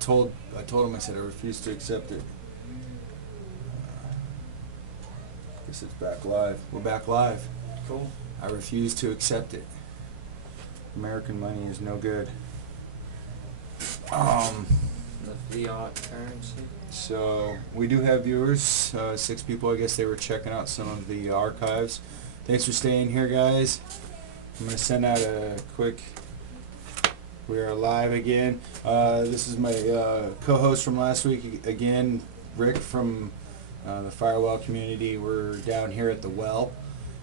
told him, I said I refuse to accept it. Guess it's back live. We're back live. Cool. I refuse to accept it. American money is no good. The fiat currency. So we do have viewers, 6 people. I guess they were checking out some of the archives. Thanks for staying here, guys. I'm going to send out a quick, we are live again. This is my co-host from last week again, Rick from the Firewell community. We're down here at the Well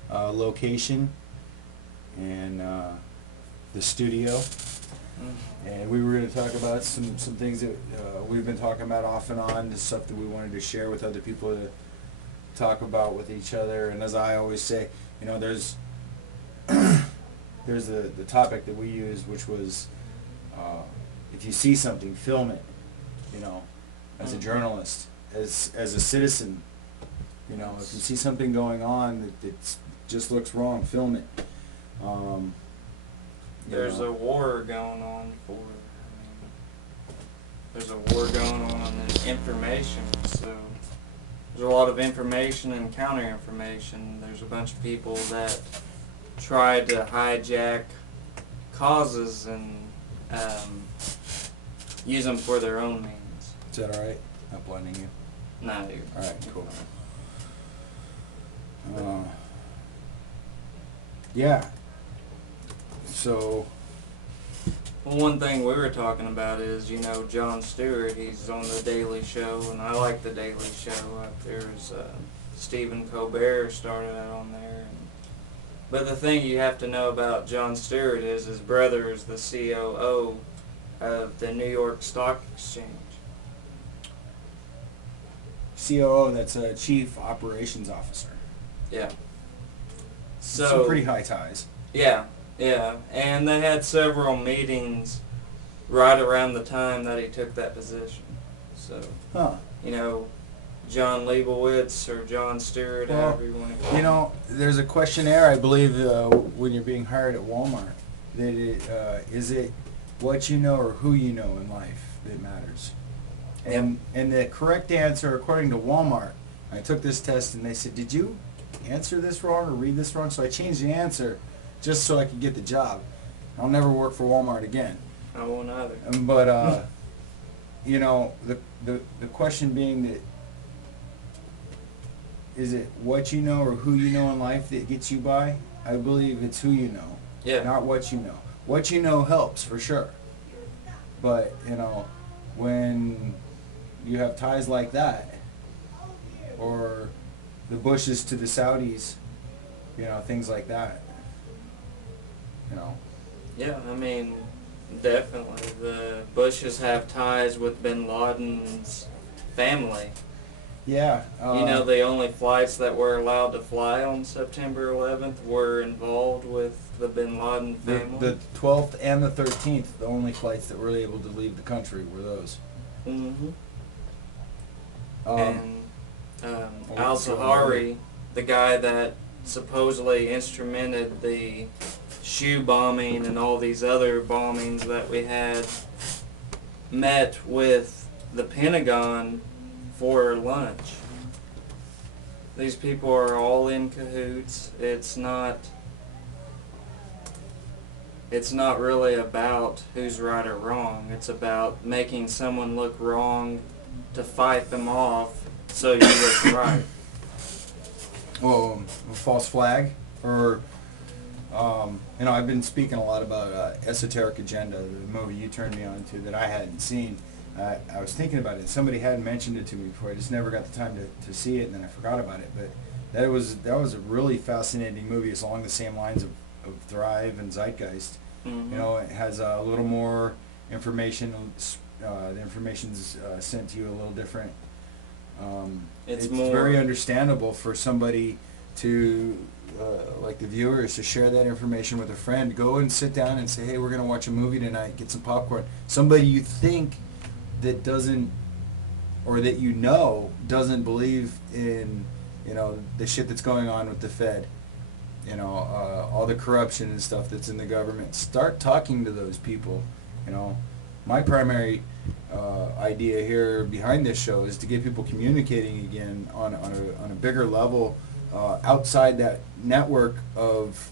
location and the studio. And we were going to talk about some things that we've been talking about off and on, just stuff that we wanted to share with other people, to talk about with each other. And as I always say, you know, there's the topic that we used, which was if you see something, film it. You know, as a journalist, as a citizen, you know, if you see something going on that just looks wrong, film it. There's a war going on there's a war going on in information, so there's a lot of information and counter-information. There's a bunch of people that try to hijack causes and use them for their own means. Is that alright? Not blinding you? No, you're alright, cool. Yeah. So, well, one thing we were talking about is, you know, Jon Stewart, he's on the Daily Show, and I like the Daily Show. There's Stephen Colbert started out on there. But the thing you have to know about Jon Stewart is his brother is the COO of the New York Stock Exchange. COO, that's a Chief Operations Officer. Yeah. So some pretty high ties. Yeah. Yeah, and they had several meetings right around the time that he took that position. So, you know, John Leibowitz or Jon Stewart, however you want to call him. You know, there's a questionnaire, I believe, when you're being hired at Walmart. That is it what you know or who you know in life that matters? And the correct answer, according to Walmart, I took this test and they said, did you answer this wrong or read this wrong? So I changed the answer just so I could get the job. I'll never work for Walmart again. I won't either. But you know, the question being that, is it what you know or who you know in life that gets you by? I believe it's who you know, not what you know. What you know helps for sure, but you know, when you have ties like that, or the Bushes to the Saudis, you know, things like that. You know. Yeah, I mean, definitely. The Bushes have ties with bin Laden's family. Yeah. You know, the only flights that were allowed to fly on September 11th were involved with the bin Laden family. The 12th and the 13th, the only flights that were able to leave the country were those. Mm-hmm. And Alzuhari, the guy that supposedly instrumented the shoe bombing and all these other bombings that we had, met with the Pentagon for lunch. These people are all in cahoots. It's not really about who's right or wrong. It's about making someone look wrong to fight them off so you look right. Well, a false flag, or you know, I've been speaking a lot about Esoteric Agenda, the movie you turned me on to that I hadn't seen. I was thinking about it. Somebody hadn't mentioned it to me before. I just never got the time to see it, and then I forgot about it. But that was a really fascinating movie. It's along the same lines of Thrive and Zeitgeist. Mm-hmm. You know, it has a little more information. The information's sent to you a little different. It's very understandable for somebody to, like the viewers, to share that information with a friend. Go and sit down and say, hey, we're going to watch a movie tonight, get some popcorn. Somebody you think that doesn't, or that you know doesn't believe in, you know, the shit that's going on with the Fed, you know, all the corruption and stuff that's in the government. Start talking to those people. You know, my primary idea here behind this show is to get people communicating again on a bigger level, outside that network of,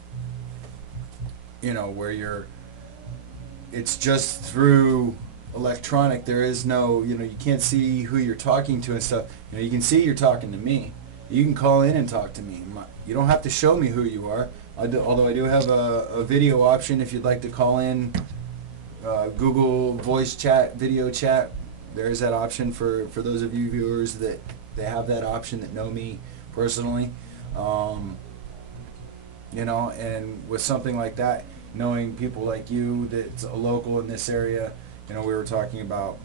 you know, where it's just through electronic. There is no, you know, you can't see who you're talking to and stuff. You know, you can see you're talking to me. You can call in and talk to me. You don't have to show me who you are. Although I do have a video option if you'd like to call in, Google voice chat, video chat. There's that option for those of you viewers that they have that option that know me personally. You know, and with something like that, knowing people like you that's a local in this area, you know, we were talking about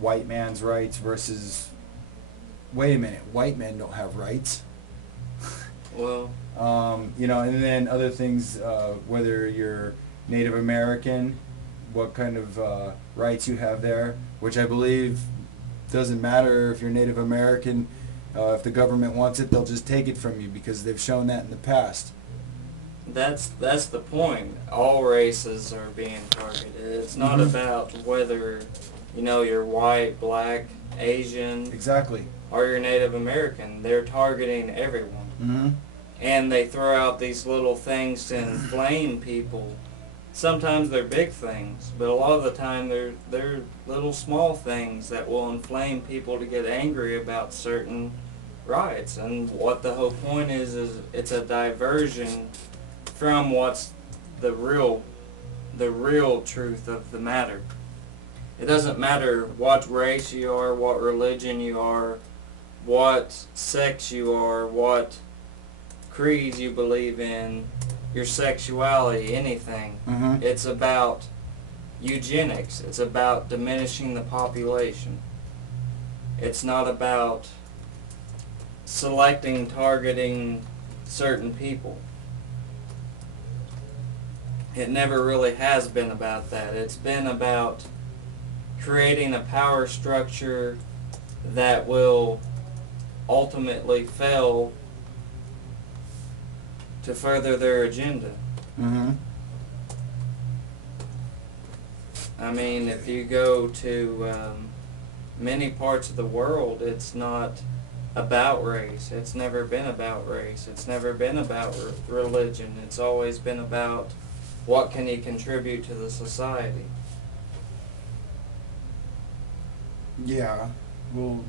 white man's rights versus, wait a minute, white men don't have rights. Well, you know, and then other things, whether you're Native American, what kind of rights you have there, which I believe doesn't matter if you're Native American. If the government wants it, they'll just take it from you because they've shown that in the past. that's the point. All races are being targeted. It's not about whether, you know, you're white, black, Asian, Exactly. or you're Native American. They're targeting everyone. Mm-hmm. And they throw out these little things to inflame people. Sometimes they're big things, but a lot of the time they're little small things that will inflame people to get angry about certain rights. And what the whole point is it's a diversion from what's the real truth of the matter. It doesn't matter what race you are, what religion you are, what sex you are, what creed you believe in, your sexuality, anything. Mm-hmm. It's about eugenics. It's about diminishing the population. It's not about targeting certain people. It never really has been about that. It's been about creating a power structure that will ultimately fail to further their agenda. Mm-hmm. I mean, if you go to many parts of the world, it's not about race. It's never been about race. It's never been about religion. It's always been about what can you contribute to the society. Yeah. Well,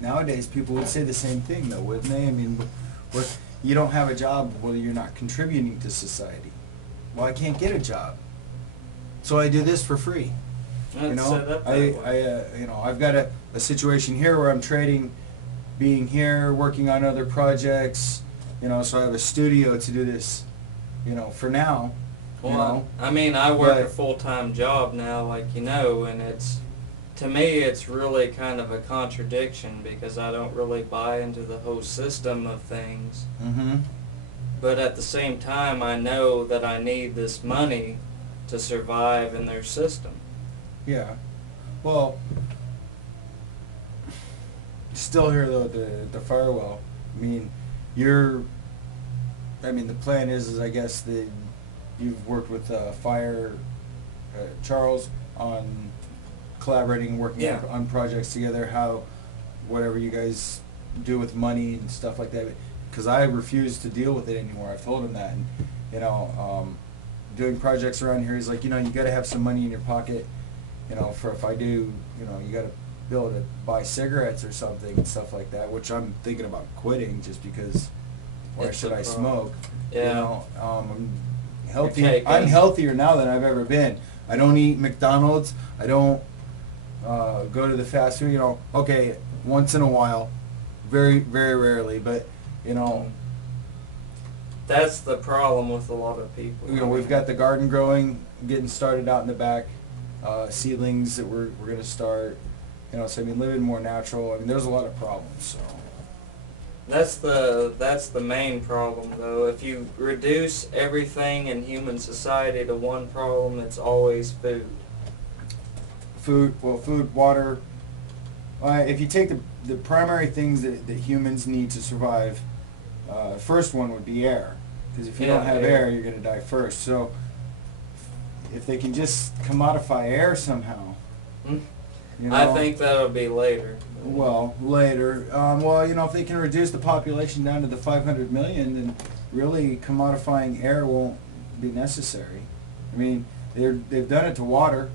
nowadays people would say the same thing, though, wouldn't they? I mean, what? You don't have a job, well, you're not contributing to society. Well, I can't get a job, so I do this for free. You know, you know, I've got a situation here where I'm trading, being here, working on other projects. You know, so I have a studio to do this. You know, for now. Well, you know, I mean, I work a full-time job now, like you know, and to me, it's really kind of a contradiction because I don't really buy into the whole system of things. Mm-hmm. But at the same time, I know that I need this money to survive in their system. Yeah. Well, still here though, the firewall. I mean, the plan is I guess that you've worked with Charles on collaborating and working on projects together, whatever you guys do with money and stuff like that, because I refuse to deal with it anymore. I've told him that, and you know, doing projects around here, he's like, you know, you got to have some money in your pocket, you know, for if I do, you know, you got to be able to buy cigarettes or something and stuff like that, which I'm thinking about quitting just because why should I smoke? Yeah. You know, I'm healthy. I'm healthier now than I've ever been. I don't eat McDonald's. I don't go to the fast food, you know, okay, once in a while, very, very rarely, but, you know. That's the problem with a lot of people. You know, we've got the garden growing, getting started out in the back, seedlings that we're going to start, you know, so I mean, living more natural. I mean, there's a lot of problems, so. That's the main problem, though. If you reduce everything in human society to one problem, it's always food. Food, water. If you take the primary things that humans need to survive, first one would be air. Because if you don't have air, you're going to die first. So if they can just commodify air somehow. You know? I think that'll be later. Well, later. Well, you know, if they can reduce the population down to the 500 million, then really commodifying air won't be necessary. I mean, they've done it to water.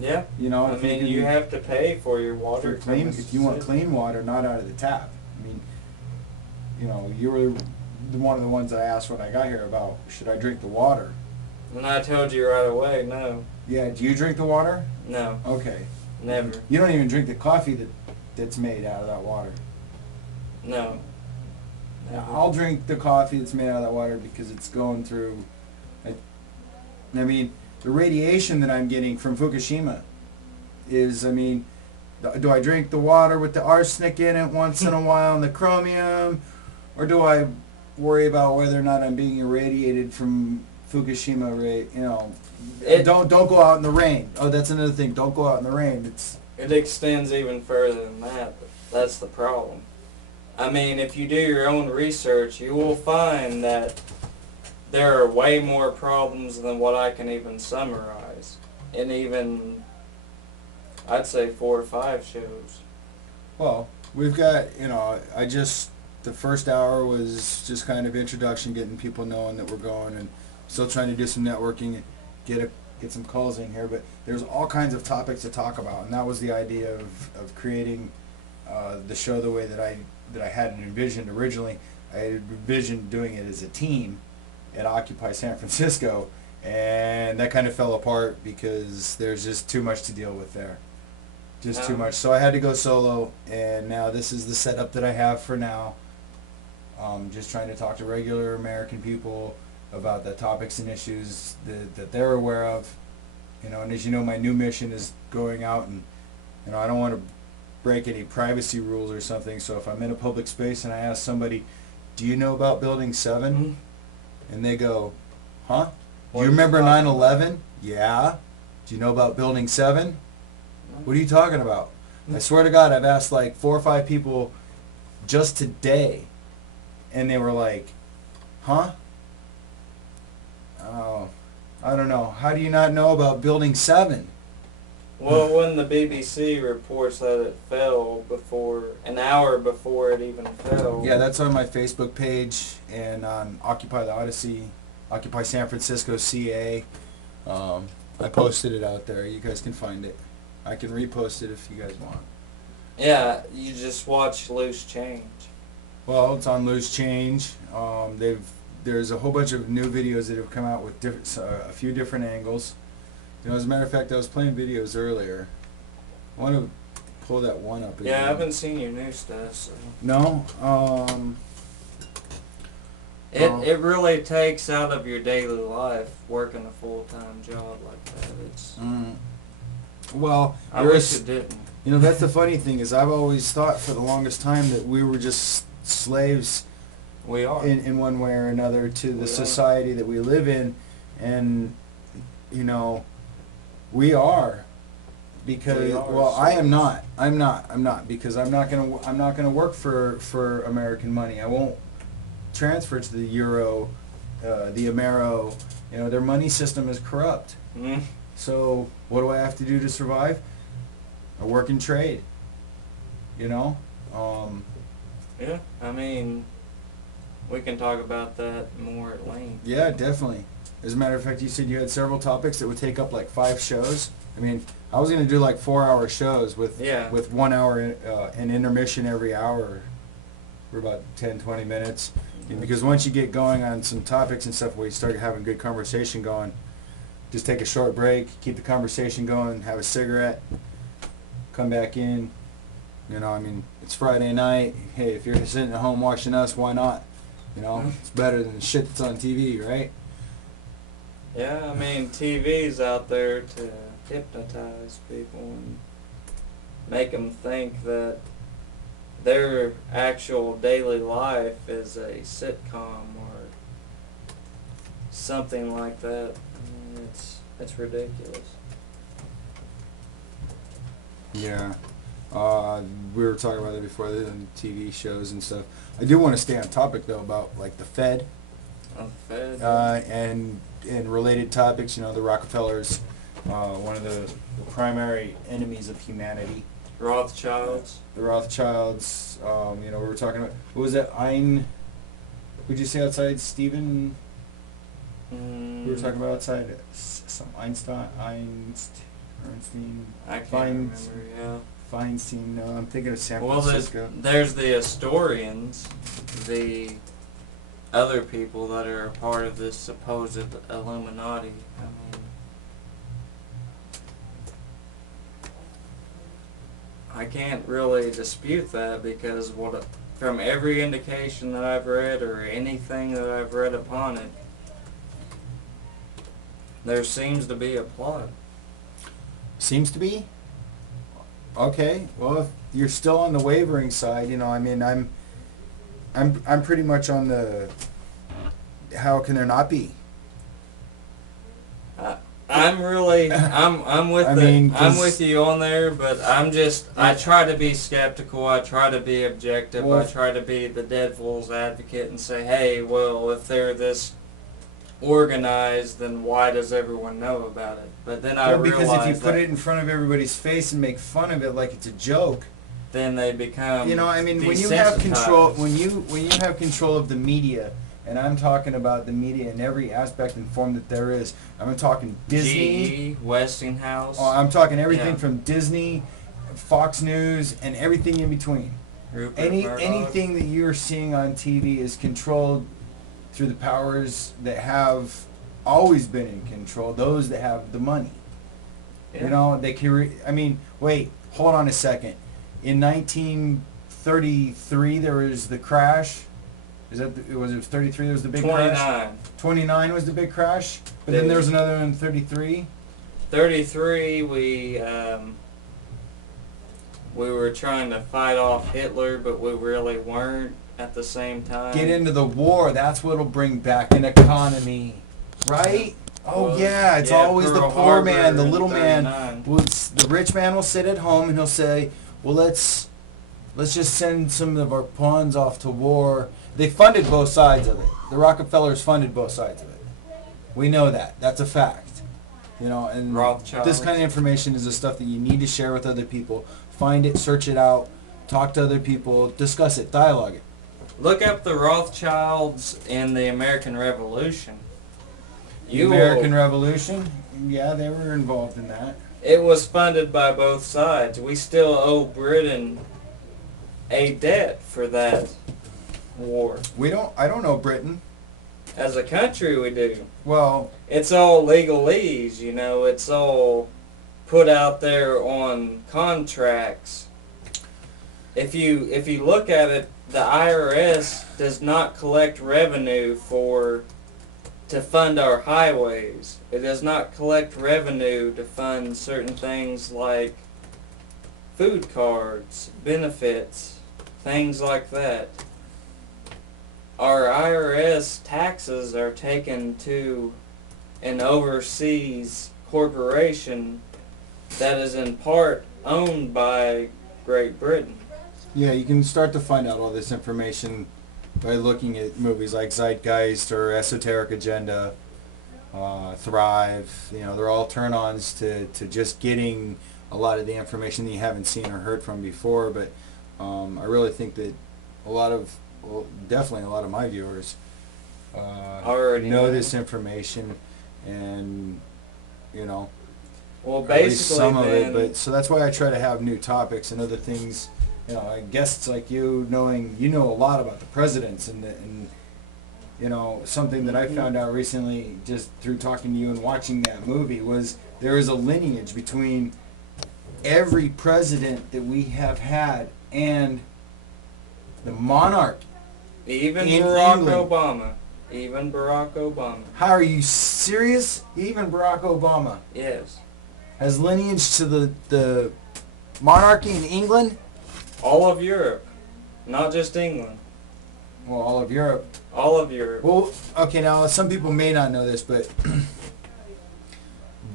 Yeah. You know, I mean, you have to pay for your water. For clean, if you want clean water, not out of the tap. I mean, you know, you were one of the ones that I asked when I got here about should I drink the water. And I told you right away, no. Yeah. Do you drink the water? No. Okay. Never. You don't even drink the coffee that's made out of that water. No. Never. I'll drink the coffee that's made out of that water because it's going through. I mean, the radiation that I'm getting from Fukushima is, I mean, do I drink the water with the arsenic in it once in a while and the chromium, or do I worry about whether or not I'm being irradiated from Fukushima? You know, don't go out in the rain. Oh, that's another thing. Don't go out in the rain. It extends even further than that, but that's the problem. I mean, if you do your own research, you will find that there are way more problems than what I can even summarize. And even, I'd say 4 or 5 shows. Well, we've got, you know, the first hour was just kind of introduction, getting people knowing that we're going, and still trying to do some networking and get some calls in here, but there's all kinds of topics to talk about, and that was the idea of creating the show the way that I had envisioned originally. I had envisioned doing it as a team at Occupy San Francisco, and that kind of fell apart because there's just too much to deal with there. Just too much. So I had to go solo, and now this is the setup that I have for now. Just trying to talk to regular American people about the topics and issues that they're aware of. You know, and as you know, my new mission is going out, and you know, I don't want to break any privacy rules or something, so if I'm in a public space and I ask somebody, do you know about Building 7? Mm-hmm. And they go, huh? Do you remember 9/11? Yeah. Do you know about Building 7? What are you talking about? I swear to God, I've asked like 4 or 5 people just today, and they were like, huh? Oh, I don't know. How do you not know about Building 7? Well, when the BBC reports that it fell an hour before it even fell. Yeah, that's on my Facebook page and on Occupy the Odyssey, Occupy San Francisco CA. I posted it out there. You guys can find it. I can repost it if you guys want. Yeah, you just watch Loose Change. Well, it's on Loose Change. There's a whole bunch of new videos that have come out with a few different angles. You know, as a matter of fact, I was playing videos earlier. I want to pull that one up again. Yeah, I haven't seen your new stuff. So. No? It really takes out of your daily life working a full-time job like that. It's. Well, I wish it didn't. You know, that's the funny thing is I've always thought for the longest time that we were just slaves. We are. In one way or another to the society that we live in, and you know, we are. Because well, I am not. I'm not because I'm not gonna work for American money. I won't transfer to the euro, the Amero. You know, their money system is corrupt. Mm. So what do I have to do to survive? I work in trade. You know. Yeah, I mean, we can talk about that more at length. Yeah, definitely. As a matter of fact, you said you had several topics that would take up like 5 shows. I mean, I was going to do like 4-hour shows with 1 hour an intermission every hour for about 10-20 minutes. And because once you get going on some topics and stuff where you start having good conversation going, just take a short break, keep the conversation going, have a cigarette, come back in. You know, I mean, it's Friday night. Hey, if you're sitting at home watching us, why not? You know, it's better than the shit that's on TV, right? Yeah, I mean, TV's out there to hypnotize people and make them think that their actual daily life is a sitcom or something like that. I mean, it's ridiculous. Yeah. We were talking about that before, the TV shows and stuff. I do want to stay on topic though about like the Fed, The Fed. and related topics. You know, the Rockefellers one of the primary enemies of humanity. Rothschilds. The Rothschilds, we were talking about, what was that, who'd you say outside, Stephen? We were talking about outside, some Ernstein, I can't remember, yeah. Feinstein, no, I'm thinking of San Well, Francisco. there's the historians, the other people that are a part of this supposed Illuminati. I mean, I can't really dispute that because from every indication that I've read or anything that I've read upon it, there seems to be a plot. Seems to be? Okay, well, if you're still on the wavering side, I'm pretty much on the, how can there not be? I'm with you on there, but I try to be skeptical, I try to be objective, Well, I try to be the devil's advocate and say, hey, well, if they're this organized, then why does everyone know about it? But then I realize because if you put it in front of everybody's face and make fun of it like it's a joke, then they become when you have control, when you have control of the media, and I'm talking about the media in every aspect and form that there is. I'm talking Disney, GE, Westinghouse. Oh, I'm talking everything from Disney, Fox News, and everything in between. Anything that you're seeing on TV is controlled through the powers that have always been in control. Those that have the money. Yeah. They can. Wait, hold on a second. In 1933, there was the crash. Was it 33? There was the big 29. crash. 29 was the big crash, but then there was another one in 33. 33, we were trying to fight off Hitler, but we really weren't at the same time. Get into the war. That's what'll bring back an economy, right? Oh yeah, it's always the poor man, the little man. The rich man will sit at home and he'll say, "Well, let's just send some of our pawns off to war." They funded both sides of it. The Rockefellers funded both sides of it. We know that. That's a fact. And Rothschilds. This kind of information is the stuff that you need to share with other people. Find it, search it out, talk to other people, discuss it, dialogue it. Look up the Rothschilds in the American Revolution. The American Revolution? Yeah, they were involved in that. It was funded by both sides. We still owe Britain a debt for that war. I don't know Britain. As a country, we do. Well, it's all legalese, it's all put out there on contracts. If you look at it, the IRS does not collect revenue to fund our highways. It does not collect revenue to fund certain things like food cards, benefits, things like that. Our IRS taxes are taken to an overseas corporation that is in part owned by Great Britain. Yeah, you can start to find out all this information by looking at movies like Zeitgeist or Esoteric Agenda, Thrive. They're all turn-ons to just getting a lot of the information that you haven't seen or heard from before. But I really think that definitely a lot of my viewers already know this information, and well, at least basically, some of it. But so that's why I try to have new topics and other things. Guests like you, knowing a lot about the presidents and something that I found out recently just through talking to you and watching that movie was there is a lineage between every president that we have had and the monarch. Even Barack Obama. How are you serious? Even Barack Obama Yes. has lineage to the monarchy in England? All of Europe. Not just England. Well, all of Europe. All of Europe. Well, okay, now some people may not know this, but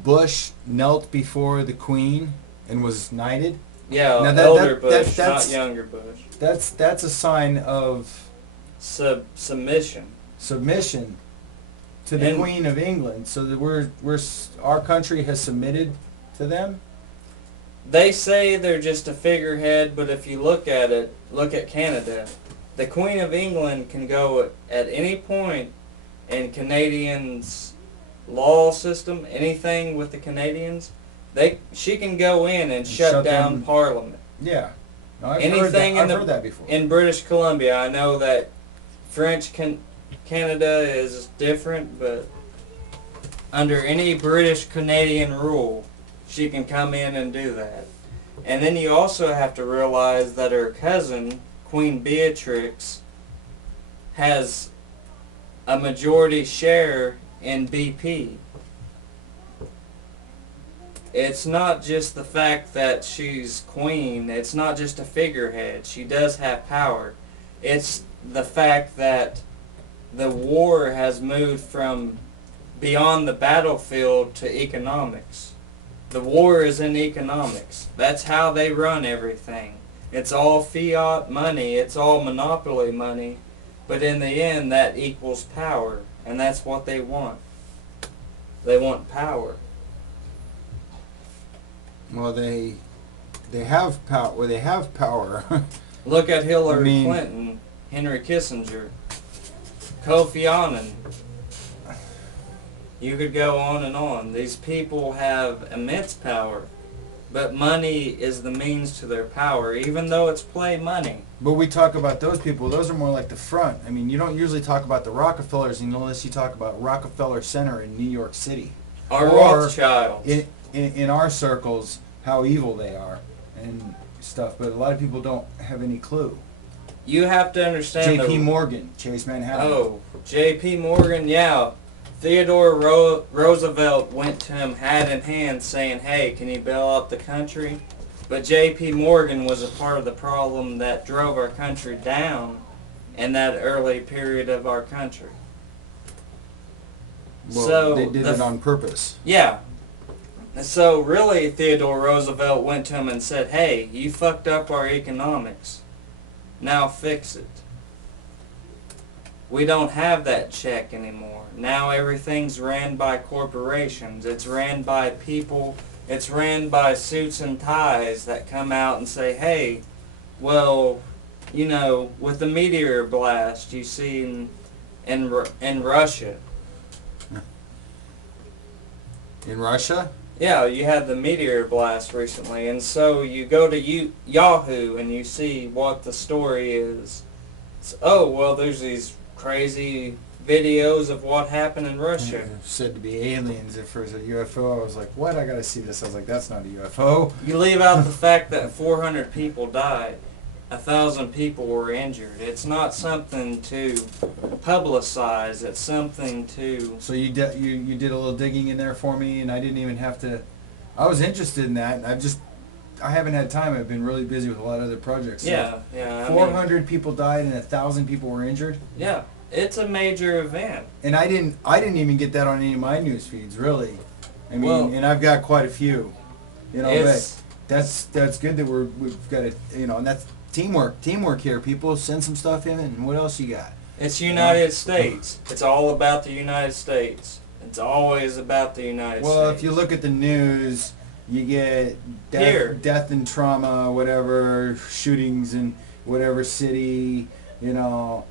Bush knelt before the Queen and was knighted. Yeah, now elder Bush, not younger Bush. That's a sign of Submission. Submission to To the And Queen of England, so that our country has submitted to them. they say they're just a figurehead, but if you look at it, look at Canada. The Queen of England can go at any point in Canadians' law system, anything with the Canadians, she can go in and shut down Parliament. Yeah, no, I've Anything heard that before. In British Columbia, I know that Canada is different, but under any British Canadian rule, she can come in and do that. And then you also have to realize that her cousin, Queen Beatrix, has a majority share in BP. It's not just the fact that she's queen, it's not just a figurehead, she does have power. It's the fact that the war has moved from beyond the battlefield to economics. The war is in economics. That's how they run everything. It's all fiat money, it's all monopoly money, but in the end that equals power, and that's what they want. They want power. Well, they have power. Well, they have power. Look at Hillary Clinton, Henry Kissinger, Kofi Annan. You could go on and on. These people have immense power, but money is the means to their power, even though it's play money. But we talk about those people. Those are more like the front. I mean, you don't usually talk about the Rockefellers unless you talk about Rockefeller Center in New York City. Or Rothschilds. In our circles, how evil they are and stuff. But a lot of people don't have any clue. You have to understand JP Morgan, Chase Manhattan. Oh, JP Morgan, yeah. Theodore Roosevelt went to him hat in hand saying, hey, can you bail out the country? But JP Morgan was a part of the problem that drove our country down in that early period of our country. Well, so they did it on purpose. Yeah. So really Theodore Roosevelt went to him and said, hey, you fucked up our economics. Now fix it. We don't have that check anymore. Now everything's ran by corporations. It's ran by people. It's ran by suits and ties that come out and say, hey, well, you know, with the meteor blast you see in Russia. In Russia? Yeah, you had the meteor blast recently, and so you go to Yahoo and you see what the story is. It's, oh, well, there's these crazy videos of what happened in Russia. Said to be aliens. If there's a UFO, I was like, what? I gotta see this. I was like, that's not a UFO. You leave out the fact that 400 people died. 1,000 people were injured. It's not something to publicize. It's something to... So you did a little digging in there for me, and I didn't even have to... I was interested in that, and I haven't had time. I've been really busy with a lot of other projects. So Yeah. 400 people died and 1,000 people were injured. Yeah, it's a major event. And I didn't even get that on any of my news feeds, really. I mean, and I've got quite a few. You know, but that's good that we've got it. You know, and that's teamwork here. People send some stuff in, and what else you got? It's United States. It's all about the United States. It's always about the United States. Well, if you look at the news, you get death and trauma, whatever, shootings in whatever city, you know,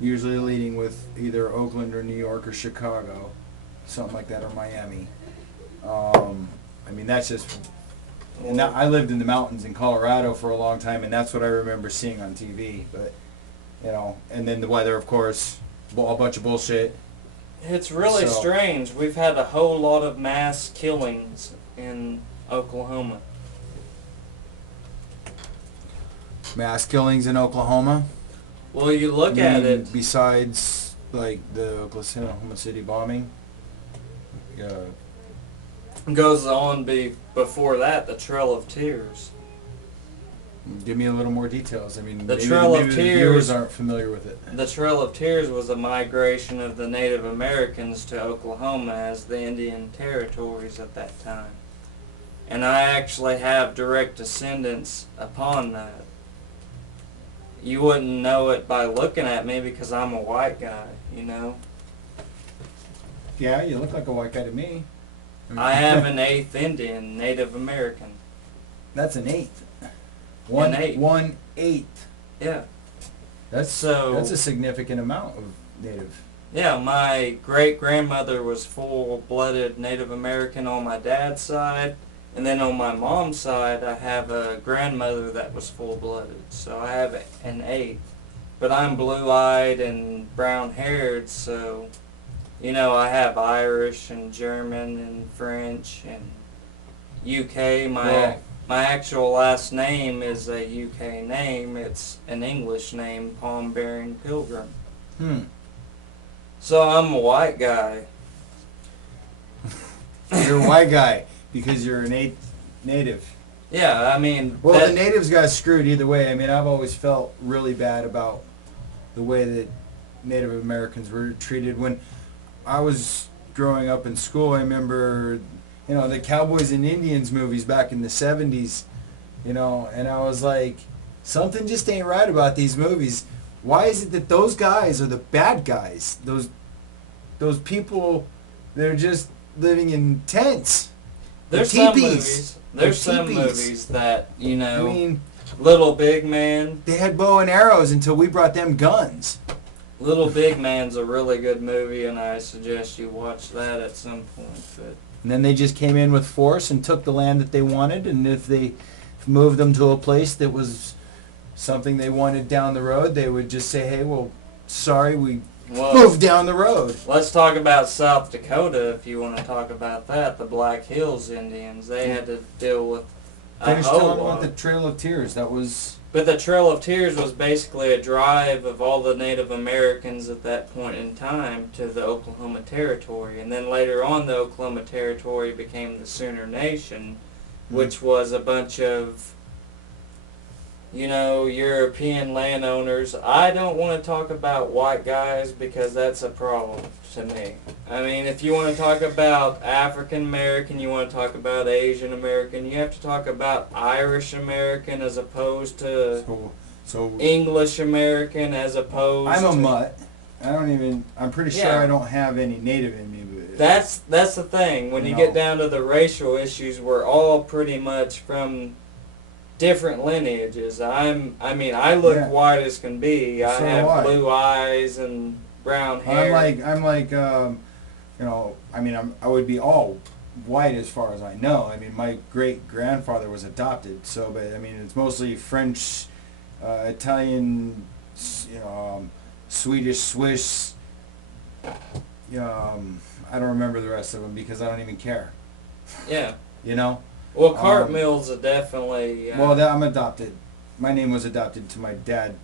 usually leading with either Oakland or New York or Chicago, something like that, or Miami. I mean, that's just... And I lived in the mountains in Colorado for a long time, and that's what I remember seeing on TV. But, you know, and then the weather, of course, a bunch of bullshit. It's really strange. We've had a whole lot of mass killings in Oklahoma. Mass killings in Oklahoma? Well, you look at it... Besides, like, the Oklahoma City bombing? Goes on before that, the Trail of Tears. Give me a little more details. I mean, maybe the viewers aren't familiar with it. The Trail of Tears was a migration of the Native Americans to Oklahoma as the Indian territories at that time. And I actually have direct descendants upon that. You wouldn't know it by looking at me because I'm a white guy, you know? Yeah, you look like a white guy to me. I have an eighth Indian, Native American. That's an eighth. An eighth. 1/8. Yeah. That's a significant amount of native. Yeah, my great-grandmother was full-blooded Native American on my dad's side, and then on my mom's side, I have a grandmother that was full-blooded. So I have an eighth. But I'm blue-eyed and brown-haired, so, you know, I have Irish and German and French and UK. My actual last name is a UK name. It's an English name, Palm-Bearing Pilgrim. So I'm a white guy. You're a white guy because you're an eighth native. Yeah, I mean... Well, the natives got screwed either way. I mean, I've always felt really bad about the way that Native Americans were treated. When I was growing up in school, I remember, you know, the Cowboys and Indians movies back in the 70s, you know, and I was like, something just ain't right about these movies. Why is it that those guys are the bad guys? Those people, they're just living in tents. There's some movies that, you know, I mean, Little Big Man. they had bow and arrows until we brought them guns. Little Big Man's a really good movie, and I suggest you watch that at some point. But And then they just came in with force and took the land that they wanted, and if they moved them to a place that was something they wanted down the road, they would just say, hey, well, sorry, we moved down the road. Let's talk about South Dakota, if you want to talk about that. The Black Hills Indians, they had to deal with Finish telling about the Trail of Tears. That was... But the Trail of Tears was basically a drive of all the Native Americans at that point in time to the Oklahoma Territory. And then later on, the Oklahoma Territory became the Sooner Nation, which was a bunch of, you know, European landowners. I don't want to talk about white guys because that's a problem to me. I mean, if you want to talk about African American, you want to talk about Asian American, you have to talk about Irish American as opposed to English American as opposed I'm a to... mutt. I'm pretty sure I don't have any native in me. But That's the thing. When you get down to the racial issues, we're all pretty much from different lineages. I look white as can be. I have blue eyes and brown hair. I'm like, you know, I mean, I would be all white as far as I know. I mean, my great grandfather was adopted, so, but I mean, it's mostly French, Italian, you know, Swedish, Swiss. I don't remember the rest of them because I don't even care. Yeah. You know. Well, Cartmill's are definitely... I'm adopted. My name was adopted to my dad's,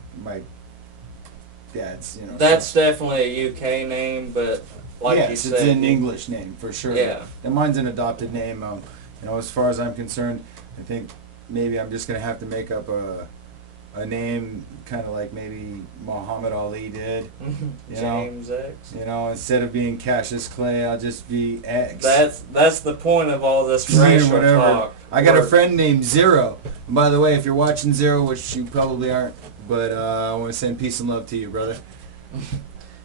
you know. That's definitely a UK name, but like you said... Yes, it's an English name, for sure. Yeah. And mine's an adopted name. You know, as far as I'm concerned, I think maybe I'm just going to have to make up a name kind of like maybe Muhammad Ali did. James X. You know, instead of being Cassius Clay, I'll just be X. That's the point of all this racial talk. I got a friend named Zero. And by the way, if you're watching Zero, which you probably aren't, but I want to send peace and love to you, brother.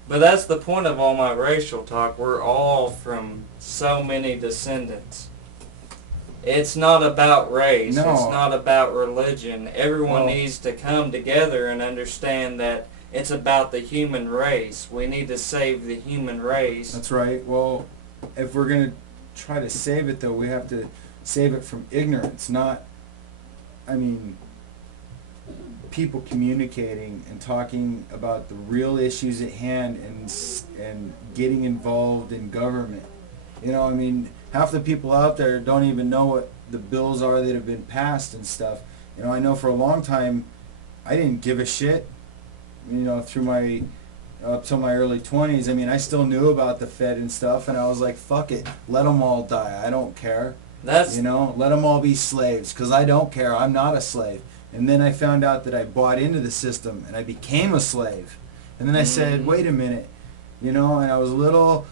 But that's the point of all my racial talk. We're all from so many descendants. It's not about race. No. It's not about religion. Everyone needs to come together and understand that it's about the human race. We need to save the human race. That's right. Well, if we're going to try to save it, though, we have to save it from ignorance, not, I mean, people communicating and talking about the real issues at hand and getting involved in government. You know, I mean, half the people out there don't even know what the bills are that have been passed and stuff. You know, I know for a long time I didn't give a shit, you know, up till my early 20s. I mean, I still knew about the Fed and stuff, and I was like, fuck it, let them all die. I don't care. You know, let them all be slaves, because I don't care. I'm not a slave. And then I found out that I bought into the system, and I became a slave. And then I said, wait a minute, you know, and I was a little...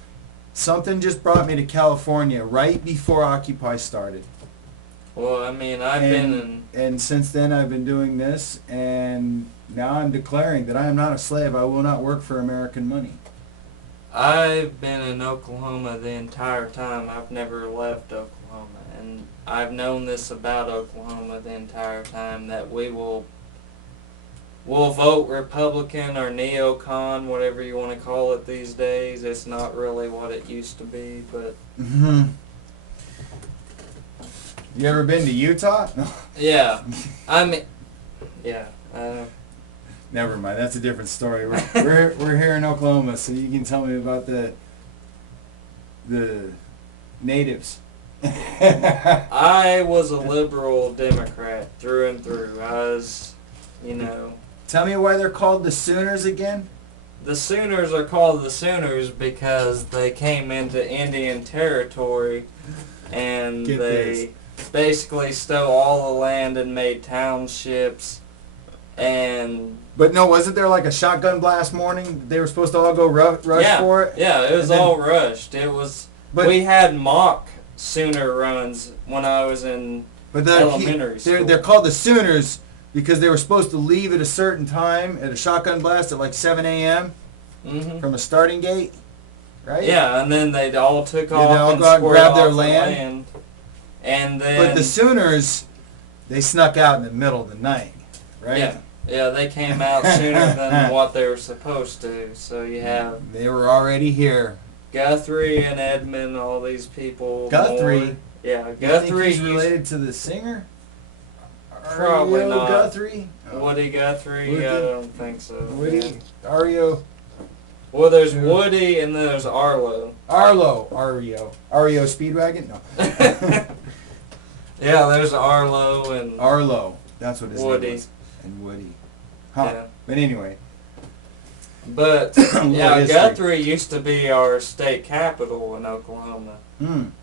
Something just brought me to California right before Occupy started. Well, I mean, And since then I've been doing this, and now I'm declaring that I am not a slave. I will not work for American money. I've been in Oklahoma the entire time. I've never left Oklahoma. And I've known this about Oklahoma the entire time, that we'll vote Republican or neocon, whatever you want to call it these days. It's not really what it used to be, but... Mm-hmm. You ever been to Utah? Yeah. I mean... Yeah. Never mind. That's a different story. We're here in Oklahoma, so you can tell me about the natives. I was a liberal Democrat through and through. I was, you know... Tell me why they're called the Sooners again? The Sooners are called the Sooners because they came into Indian territory and they basically stole all the land and made townships and... But no, wasn't there like a shotgun blast morning? They were supposed to all go rush for it? Yeah, it was all rushed. It was... we had mock Sooner runs when I was in elementary school. They're called the Sooners because they were supposed to leave at a certain time at a shotgun blast at like 7 a.m. From a starting gate, right? Yeah, and then they all took off they all and go out and squared grab off their the land. And then... But the Sooners, they snuck out in the middle of the night, right? Yeah. Yeah, they came out sooner than what they were supposed to. So you have... They were already here. Guthrie and Edmund, all these people. Guthrie? Moore. Yeah, You Guthrie. think he's related to the singer? Probably Ario not. Guthrie? Woody Guthrie? Woody? I don't think so. Woody? Ario? Well, there's Woody and then there's Arlo. Ario Speedwagon? No. Yeah, there's Arlo and... Arlo. That's what his Woody. name was. And Woody. Huh. Yeah. But anyway. But, yeah, Guthrie used to be our state capital in Oklahoma.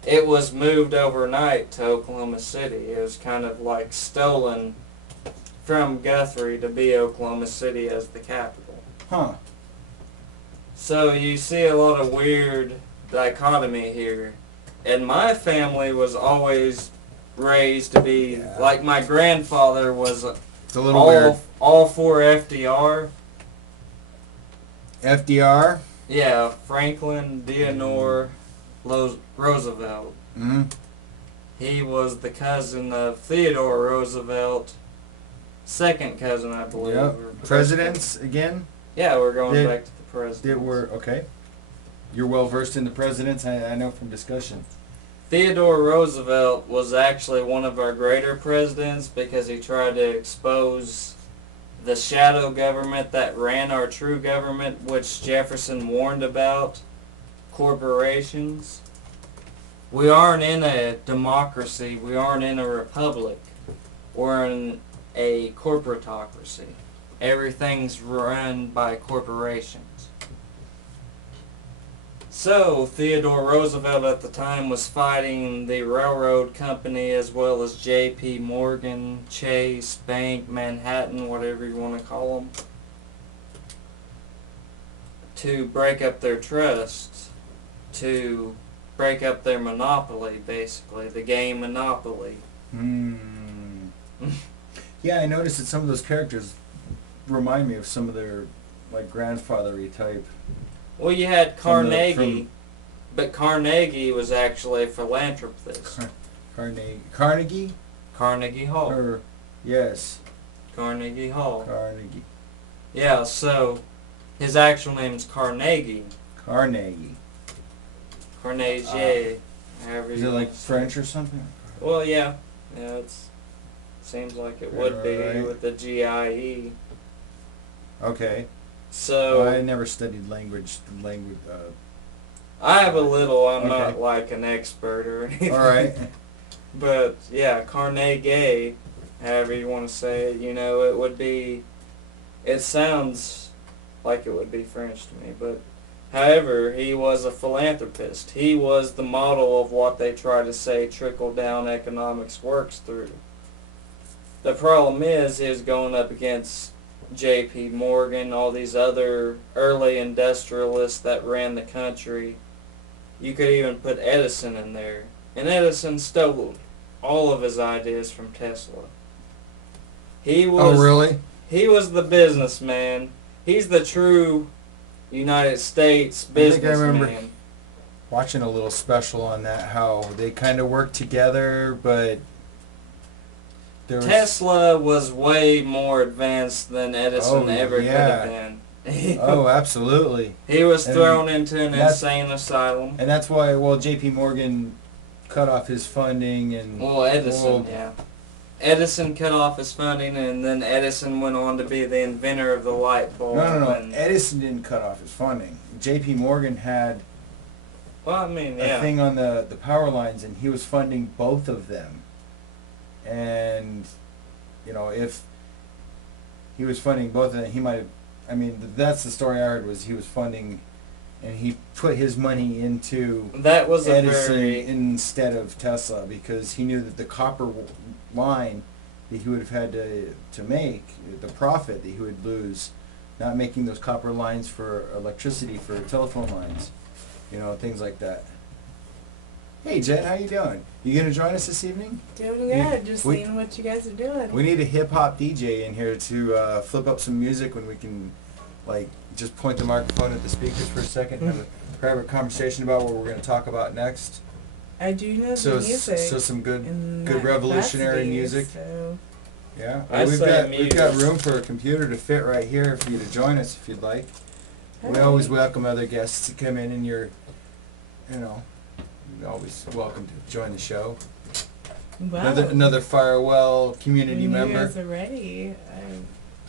It was moved overnight to Oklahoma City. It was kind of like stolen from Guthrie to be Oklahoma City as the capital. Huh. So you see a lot of weird dichotomy here. And my family was always raised to be, like my grandfather was it's a little weird. All for FDR. FDR? Yeah, Franklin Delano Roosevelt. He was the cousin of Theodore Roosevelt, second cousin, I believe. Yep. Presidents again? Yeah, we're going back to the presidents. Okay. You're well versed in the presidents, I know from discussion. Theodore Roosevelt was actually one of our greater presidents because he tried to expose the shadow government that ran our true government, which Jefferson warned about, corporations. We aren't in a democracy. We aren't in a republic. We're in a corporatocracy. Everything's run by corporations. So, Theodore Roosevelt at the time was fighting the railroad company as well as JP Morgan, Chase, Bank, Manhattan, whatever you want to call them, to break up their trusts, to break up their monopoly, basically, the game Monopoly. Yeah, I noticed that some of those characters remind me of some of their, like, grandfathery type. Well, you had Carnegie, but Carnegie was actually a philanthropist. Carnegie? Carnegie Hall. Yes. Carnegie Hall. Carnegie. Yeah, so his actual name is Carnegie. Carnegie. Carnegie. Is it like French or something? Well, yeah. Yeah, it's seems like it would be with the GIE. Okay. So I never studied language. I have a little. I'm not like an expert or anything. All right. But yeah, Carnegie, however you want to say it, you know, it would be. It sounds like it would be French to me, but however, he was a philanthropist. He was the model of what they try to say trickle-down economics works through. The problem is, he was going up against JP Morgan, all these other early industrialists that ran the country. You could even put Edison in there. And Edison stole all of his ideas from Tesla. He was, oh, really? He was the businessman. He's the true, United States I think I remember businessman. watching a little special on that, how they kind of work together, but there was... Tesla was way more advanced than Edison ever could have been. Oh, absolutely. He was And thrown into an insane asylum. And that's why, well, JP Morgan cut off his funding and... Well, Edison, yeah. Edison cut off his funding, and then Edison went on to be the inventor of the light bulb. No. And, Edison didn't cut off his funding. JP Morgan had well, I mean, a thing on the power lines, and he was funding both of them. And, you know, if he was funding both of them, he might have... I mean, that's the story I heard, was he was funding, and he put his money into that was Edison instead of Tesla, because he knew that the copper line that he would have had to make, the profit that he would lose, not making those copper lines for electricity for telephone lines, you know, things like that. Hey Jen, how you doing? You gonna join us this evening? Doing good, just seeing what you guys are doing. We need a hip hop DJ in here to flip up some music when we can, like, just point the microphone at the speakers for a second, have a private conversation about what we're gonna talk about next. I do know the music. So some good revolutionary music. So. Yeah, well, we've got room for a computer to fit right here for you to join us if you'd like. Hey. We always welcome other guests to come in, and you're always welcome to join the show. Wow. Another Firewell community member. When you guys are ready,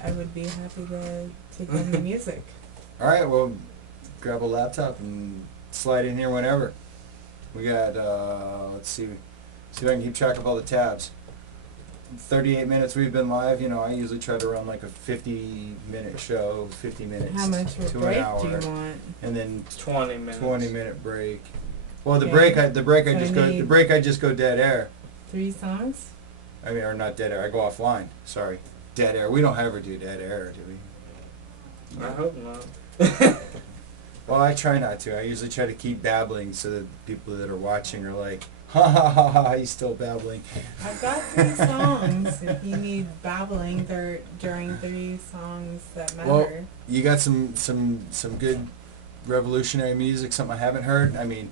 I would be happy to take on the music. All right, well, grab a laptop and slide in here whenever. We got, let's see if I can keep track of all the tabs. 38 minutes we've been live. You know, I usually try to run like a 50-minute show, 50 minutes How much of a break do you want? And then 20 minutes. 20-minute break. Well, the break I just go dead air. 3 songs? I mean, or not dead air. I go offline. Sorry, dead air. We don't ever do dead air, do we? I hope not. Well, I try not to. I usually try to keep babbling so that people that are watching are like, ha ha ha ha, he's still babbling. I've got 3 songs. If you need babbling during 3 songs that matter. Well, you got some good revolutionary music, something I haven't heard. I mean,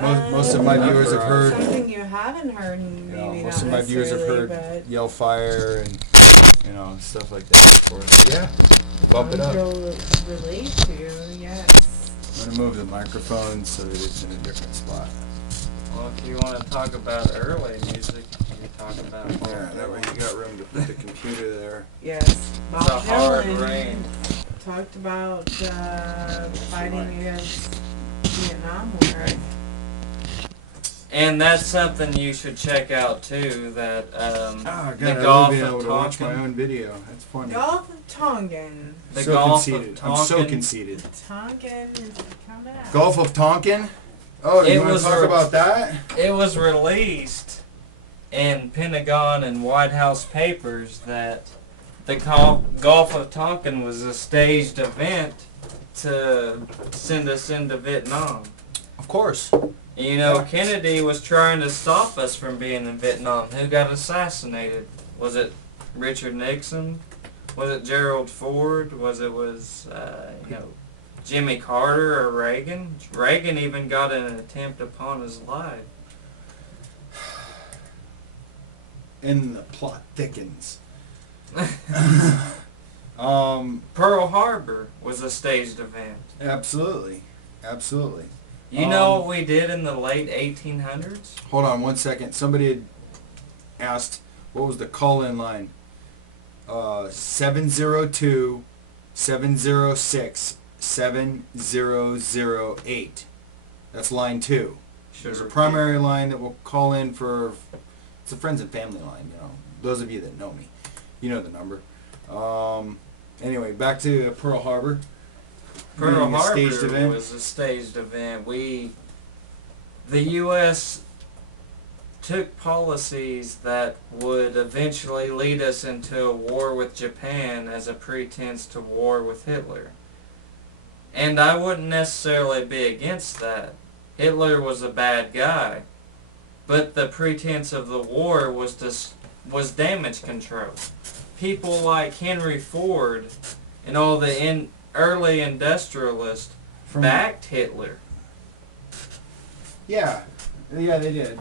most of my viewers have heard. Something you haven't heard, and maybe most of my viewers have heard Yell Fire and stuff like that before. Yeah, bump it up. Relate to, yes. I'm gonna move the microphone so that it's in a different spot. Well, if you want to talk about early music, you can talk about. Yeah, that way you got room to put the computer there. Yes, Bob Dylan. Hard rain. Talked about fighting against Vietnam War. And that's something you should check out too. That the Gulf of Tonkin. To watch my own video. That's funny. Gulf of Tonkin. The so Gulf conceited. of Tonkin. I'm so conceited. Tonkin is coming out. Gulf of Tonkin. Oh, you want to talk about that? It was released in Pentagon and White House papers that the Gulf of Tonkin was a staged event to send us into Vietnam. Of course. You know, Kennedy was trying to stop us from being in Vietnam. Who got assassinated? Was it Richard Nixon? Was it Gerald Ford? Jimmy Carter or Reagan? Reagan even got an attempt upon his life. And the plot thickens. Pearl Harbor was a staged event. Absolutely. Absolutely. You know what we did in the late 1800s? Hold on 1 second. Somebody had asked, what was the call-in line? 702-706-7008. That's line 2. There's a primary line that will call in for, it's a friends and family line, you know. Those of you that know me, you know the number. Anyway, back to Pearl Harbor. Pearl Harbor was a staged event. The U.S. took policies that would eventually lead us into a war with Japan as a pretense to war with Hitler. And I wouldn't necessarily be against that. Hitler was a bad guy. But the pretense of the war was damage control. People like Henry Ford and all the early industrialists backed Hitler. Yeah, yeah, they did.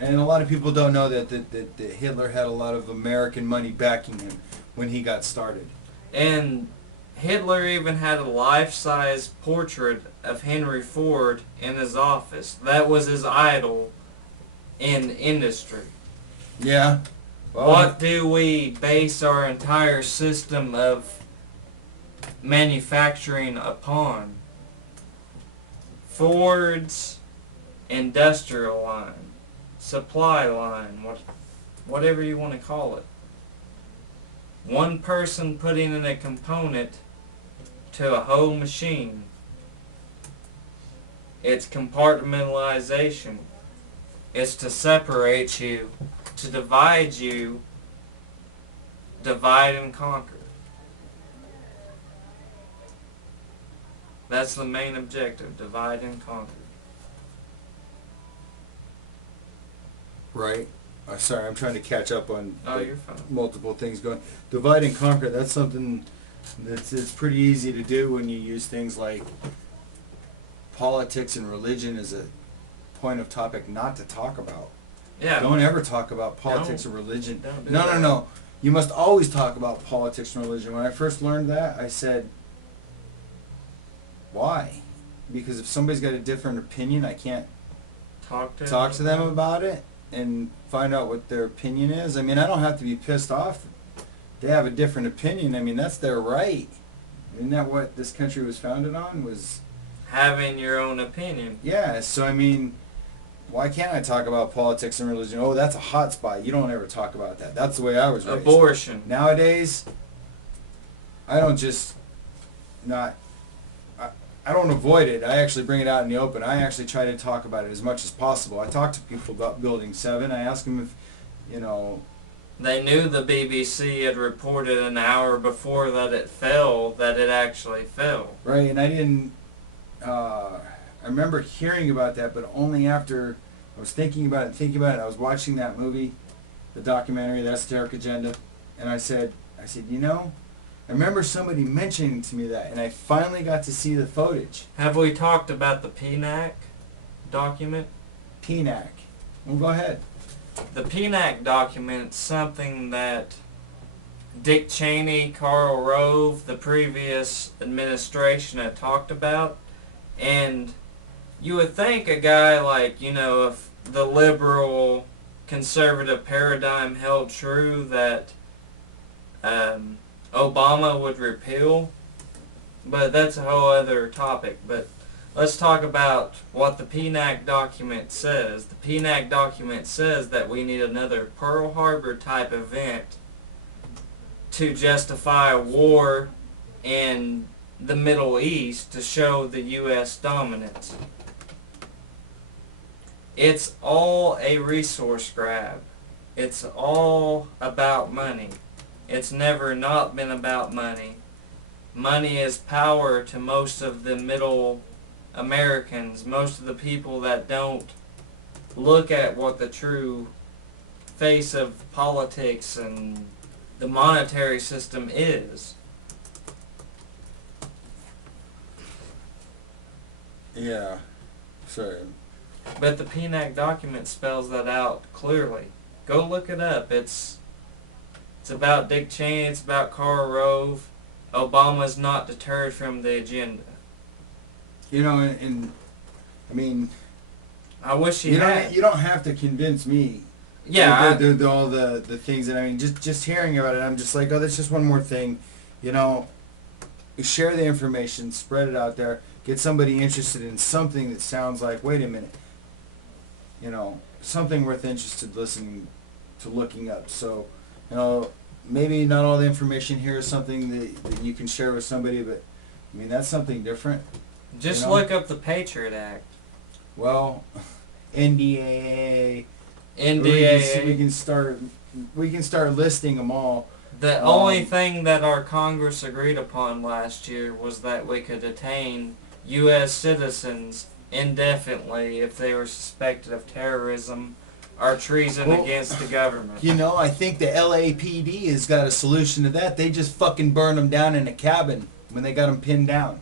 And a lot of people don't know that Hitler had a lot of American money backing him when he got started. And Hitler even had a life-size portrait of Henry Ford in his office. That was his idol in industry. Yeah. Well, what do we base our entire system of manufacturing upon? Ford's industrial line, supply line, whatever you want to call it. One person putting in a component to a whole machine. It's compartmentalization. It's to separate you, to divide you, divide and conquer. That's the main objective, divide and conquer. Right. Sorry, I'm trying to catch up on You're fine. multiple things going. Divide and conquer, that's something it's pretty easy to do when you use things like politics and religion as a point of topic not to talk about. Yeah. Don't ever talk about politics or religion. Don't do No, that. no, no. You must always talk about politics and religion. When I first learned that, I said, why? Because if somebody's got a different opinion, I can't Talk to them about it and find out what their opinion is. I mean, I don't have to be pissed off. They have a different opinion. I mean, that's their right. Isn't that what this country was founded on? Was having your own opinion. yeah. So I mean, why can't I talk about politics and religion? Oh, that's a hot spot. You don't ever talk about that. That's the way I was raised. Abortion. Nowadays, I don't just not. I don't avoid it. I actually bring it out in the open. I actually try to talk about it as much as possible. I talk to people about Building 7. I ask them if, you know... They knew the BBC had reported an hour before that it fell, that it actually fell. Right, and I didn't... I remember hearing about that, but only after I was thinking about it. I was watching that movie, the documentary, The Esoteric Agenda, and I said, you know... I remember somebody mentioning to me that, and I finally got to see the footage. Have we talked about the PMAG document? PMAG. Well, go ahead. The PMAG document is something that Dick Cheney, Karl Rove, the previous administration had talked about, and you would think a guy like, you know, if the liberal conservative paradigm held true that Obama would repeal, but that's a whole other topic. But let's talk about what the PMAG document says. The PMAG document says that we need another Pearl Harbor type event to justify a war in the Middle East to show the U.S. dominance. It's all a resource grab. It's all about money. It's never not been about money. Money is power to most of the middle Americans, most of the people that don't look at what the true face of politics and the monetary system is. Yeah. Sorry. But the PMAG document spells that out clearly. Go look it up. It's about Dick Cheney, it's about Karl Rove. Obama's not deterred from the agenda. You know, and I mean... I wish he had. You don't have to convince me. Yeah. All the things that, I mean, just hearing about it, I'm just like, oh, that's just one more thing. You know, share the information, spread it out there, get somebody interested in something that sounds like, wait a minute, you know, something worth interested listening to, looking up. So, you know, maybe not all the information here is something that you can share with somebody, but I mean, that's something different. Just you know? look up the Patriot Act. Well, NDAA. NDAA. We can start listing them all. The only thing that our Congress agreed upon last year was that we could detain U.S. citizens indefinitely if they were suspected of terrorism or treason against the government. You know, I think the LAPD has got a solution to that. They just fucking burn them down in a cabin. when they got him pinned down.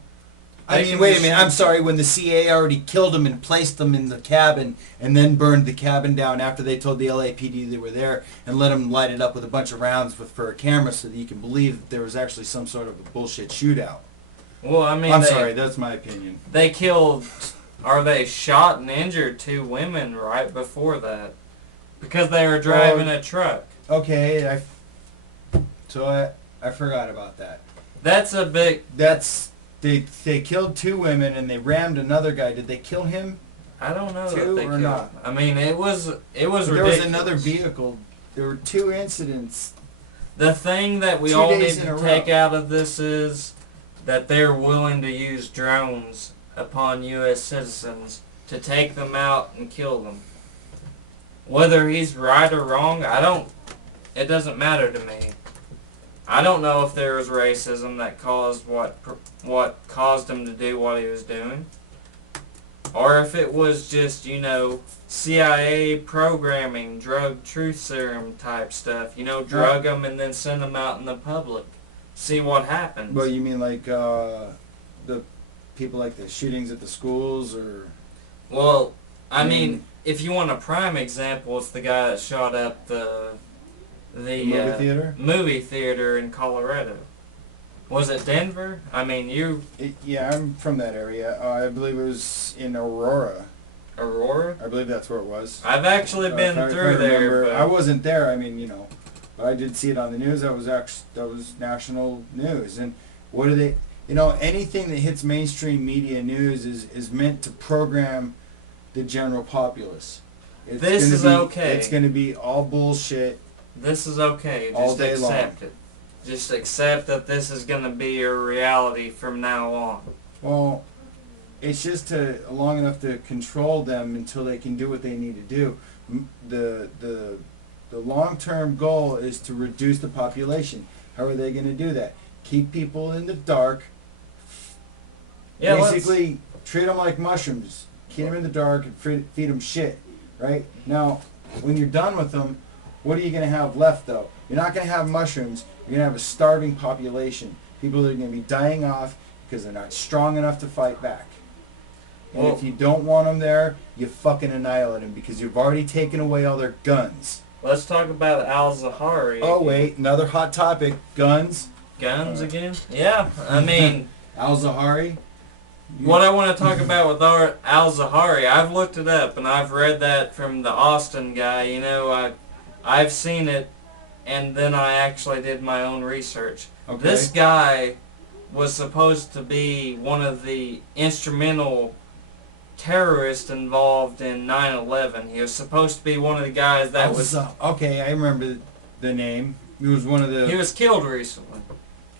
I They mean, can wait a just minute. shoot- I'm sorry. When the CA already killed him and placed them in the cabin, and then burned the cabin down after they told the LAPD they were there, and let them light it up with a bunch of rounds for a camera, so that you can believe that there was actually some sort of a bullshit shootout. Well, I mean, I'm sorry. That's my opinion. They killed, or they shot and injured 2 women right before that because they were driving a truck. Okay, I forgot about that. That's a big. They killed 2 women and they rammed another guy. Did they kill him? I don't know 2 that they or killed. not? I mean, it was There ridiculous. was another vehicle. There were 2 incidents. The thing that we 2 all need days in to a take row. out of this is that they're willing to use drones upon U.S. citizens to take them out and kill them. Whether he's right or wrong, it doesn't matter to me. I don't know if there was racism that caused what caused him to do what he was doing, or if it was just, CIA programming, drug truth serum type stuff. Drug them and then send them out in the public, see what happens. Well, you mean like the people like the shootings at the schools, or? Well, I mean, if you want a prime example, it's the guy that shot up the movie theater? Movie theater in Colorado. Was it Denver? I mean, Yeah, I'm from that area. I believe it was in Aurora. Aurora? I believe that's where it was. I've actually been If I through there. remember. But I wasn't there. I mean, but I did see it on the news. That was national news. And what do they? Anything that hits mainstream media news is meant to program the general populace. This is okay. It's going to be all bullshit. This is okay. All Just day accept long. it. Just accept that this is going to be your reality from now on. Well, it's just long enough to control them until they can do what they need to do. The long-term goal is to reduce the population. How are they going to do that? Keep people in the dark. Yeah, Basically, treat them like mushrooms. Keep them in the dark and feed them shit. Right? Now, when you're done with them, what are you going to have left, though? You're not going to have mushrooms. You're going to have a starving population. People that are going to be dying off because they're not strong enough to fight back. And Well, if you don't want them there, you fucking annihilate them because you've already taken away all their guns. let's talk about Alzuhari. Oh, wait. Another hot topic. Guns. Guns again? Yeah. I mean, Alzuhari. what I want to talk about with our Alzuhari, I've looked it up and I've read that from the Austin guy. I've seen it, and then I actually did my own research. Okay. This guy was supposed to be one of the instrumental terrorists involved in 9/11. He was supposed to be one of the guys that was... Okay, I remember the name. He was one of the... He was killed recently.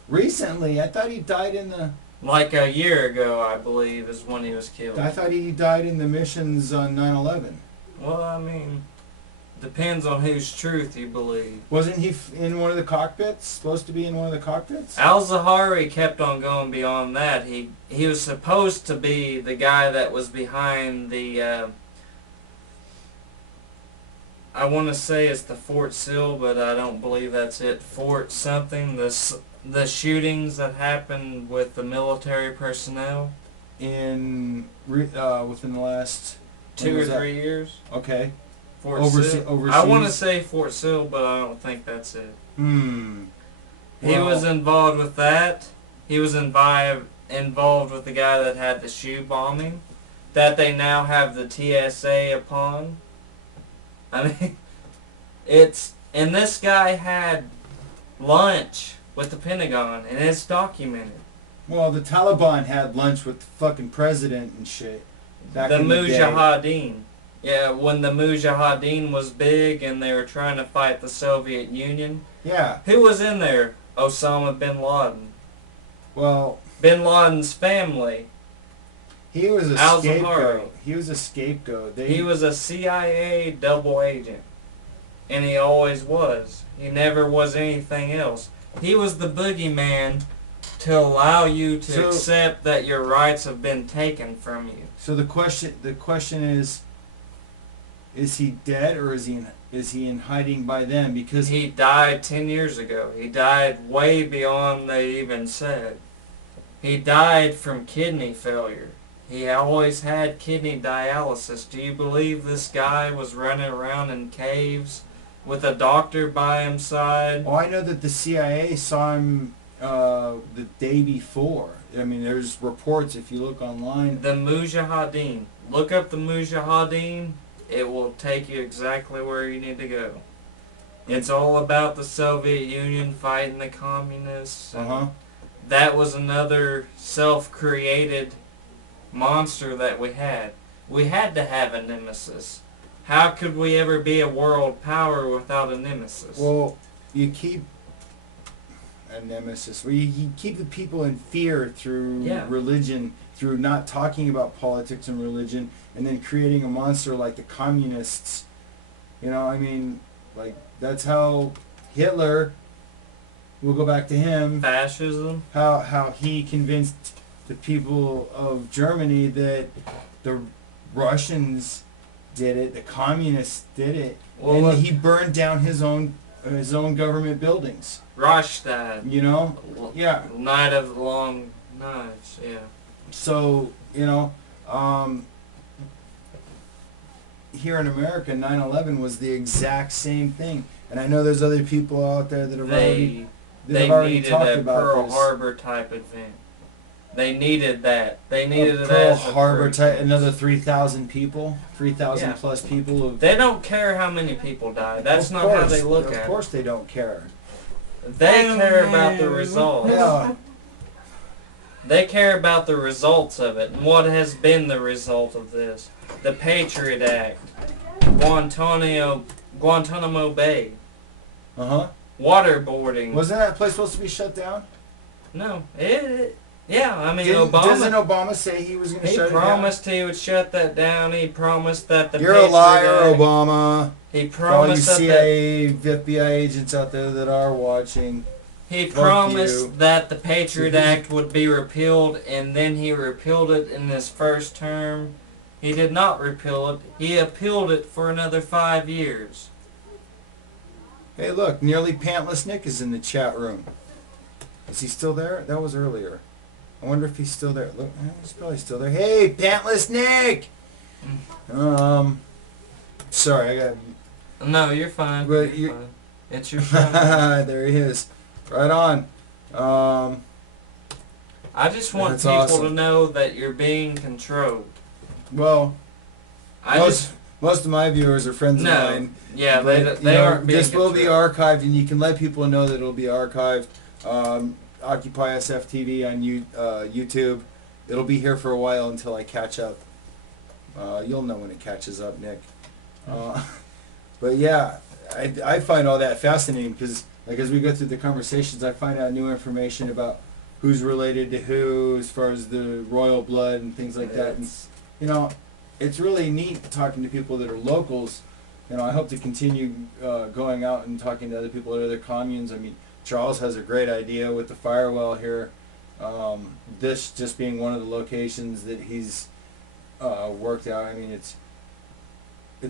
Recently? I thought he died in the... Like a year ago, I believe, is when he was killed. I thought he died in the missions on 9/11. Well, I mean, depends on whose truth you believe. Wasn't he in one of the cockpits? Supposed to be in one of the cockpits? Alzuhari kept on going beyond that. He was supposed to be the guy that was behind the... I want to say it's the Fort Sill, but I don't believe that's it. Fort something. The shootings that happened with the military personnel. Within the last... 2 when or was that? 3 years. Okay. Fort Sill. Overseas? I want to say Fort Sill, but I don't think that's it. He was involved with that. He was involved with the guy that had the shoe bombing, that they now have the TSA upon. I mean, and this guy had lunch with the Pentagon, and it's documented. Well, the Taliban had lunch with the fucking president and shit. Back The in the day. Mujahideen. Yeah, when the Mujahideen was big and they were trying to fight the Soviet Union. Yeah. Who was in there? Osama bin Laden. Well... Bin Laden's family. He was a Alzuhari. scapegoat. He was a scapegoat. He was a CIA double agent. And he always was. He never was anything else. He was the boogeyman to allow you to accept that your rights have been taken from you. So the question is he dead or is he in hiding by them? Because he died 10 years ago. He died way beyond they even said. He died from kidney failure. He always had kidney dialysis. Do you believe this guy was running around in caves with a doctor by his side? Oh, I know that the CIA saw him the day before. I mean, there's reports if you look online. The Mujahideen. Look up the Mujahideen. It will take you exactly where you need to go. It's all about the Soviet Union fighting the communists. That was another self-created monster that we had. We had to have a nemesis. How could we ever be a world power without a nemesis? Well, you keep a nemesis. Well, you keep the people in fear through religion, through not talking about politics and religion, and then creating a monster like the communists. You know, I mean, like, that's how Hitler, we'll go back to him. Fascism. How he convinced the people of Germany that the Russians did it, the communists did it, and he burned down his own government buildings. Reichstag. You know? Yeah. Night of the Long Knives, yeah. So, you know, here in America, 9/11 was the exact same thing. And I know there's other people out there that have already talked about Pearl this. Harbor type event. They needed that. They needed it Pearl as a Harbor type, another 3,000 people, 3,000 Yeah. plus people. They don't care how many people die. That's not how they look at it. Of course they don't care. They care about the results. Yeah. They care about the results of it and what has been the result of this. The Patriot Act, Guantanamo Bay, waterboarding. Wasn't that place supposed to be shut down? No, yeah. I mean, Doesn't Obama say he was going to shut it down? He promised he would shut that down. He promised that the You're Patriot a liar, Act, Obama. He All you promised that CIA, FBI agents out there that are watching. he Fuck promised you. that the Patriot Act would be repealed, and then he repealed it in his first term. He did not repeal it. He appealed it for another 5 years. Hey, look, nearly pantless Nick is in the chat room. Is he still there? That was earlier. I wonder if he's still there. Look, he's probably still there. Hey, pantless Nick. Sorry, I got. No, you're fine. But you're fine. It's your show. There he is. Right on. I just want That's people awesome. to know that you're being controlled. Well, most of my viewers are friends of mine. Yeah, But, they aren't being this will be controlled. archived, and you can let people know that it'll be archived. OccupySFTV on YouTube. It'll be here for a while until I catch up. You'll know when it catches up, Nick. But yeah, I find all that fascinating because, like, as we go through the conversations, I find out new information about who's related to who, as far as the royal blood and things like that. And, you know, it's really neat talking to people that are locals. You know, I hope to continue going out and talking to other people at other communes. I mean, Charles has a great idea with the firewall here. This just being one of the locations that he's worked out. I mean, it's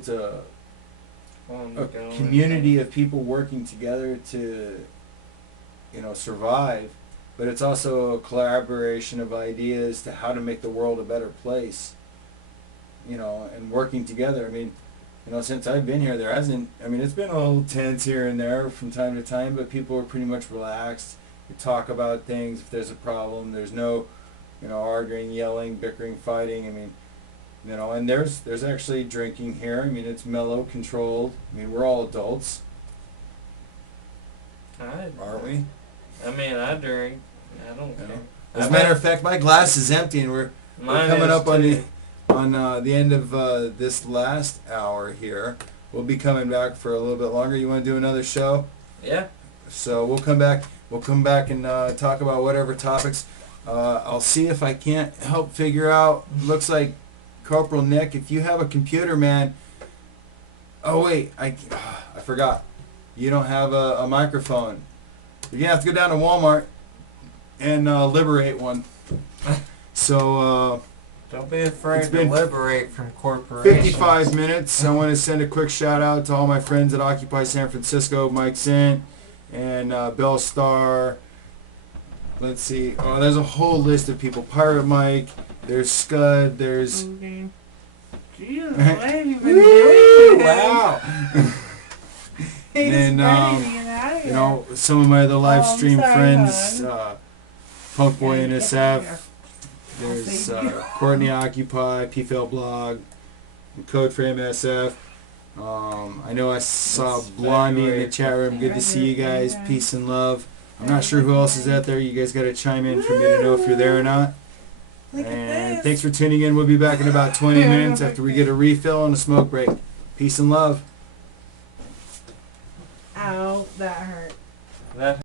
a community of people working together to, you know, survive. But it's also a collaboration of ideas to how to make the world a better place. You know, and working together. I mean, you know, since I've been here, there hasn't, I mean, it's been a little tense here and there from time to time, but people are pretty much relaxed. We talk about things if there's a problem. There's no, you know, arguing, yelling, bickering, fighting. I mean, you know, and there's actually drinking here. I mean, it's mellow, controlled. I mean, we're all adults. Aren't we? I mean, I drink. I don't care. As a matter of fact, my glass is empty, and we're coming up on the end of this last hour here. We'll be coming back for a little bit longer. You want to do another show? Yeah. So we'll come back. We'll come back and talk about whatever topics. I'll see if I can't help figure out. Looks like Corporal Nick, if you have a computer, man. Oh wait, I forgot. You don't have a microphone. You're gonna have to go down to Walmart and liberate one. So. Don't be afraid to liberate from corporations. 55 minutes. I want to send a quick shout out to all my friends at Occupy San Francisco, Mike Sint and Bell Star, Let's see. Oh, there's a whole list of people. Pirate Mike. There's Scud. There's. Okay. Jesus, what have you been doing? Wow. He's And ready to get out of here. you know, some of my other live Oh, I'm stream sorry, friends. hon. Punk Boy Yeah, and get out of SF. here. There's I'll see you. Courtney Occupy, PFL Blog, Code for MSF. I know I saw It's Blondie in the February chat room. Good to see you guys. Peace and love. I'm not sure who else is out there. You guys got to chime in for me to know if you're there or not. Look at And this. thanks for tuning in. We'll be back in about 20 minutes after we get a refill and a smoke break. Peace and love. Ow, that hurt. That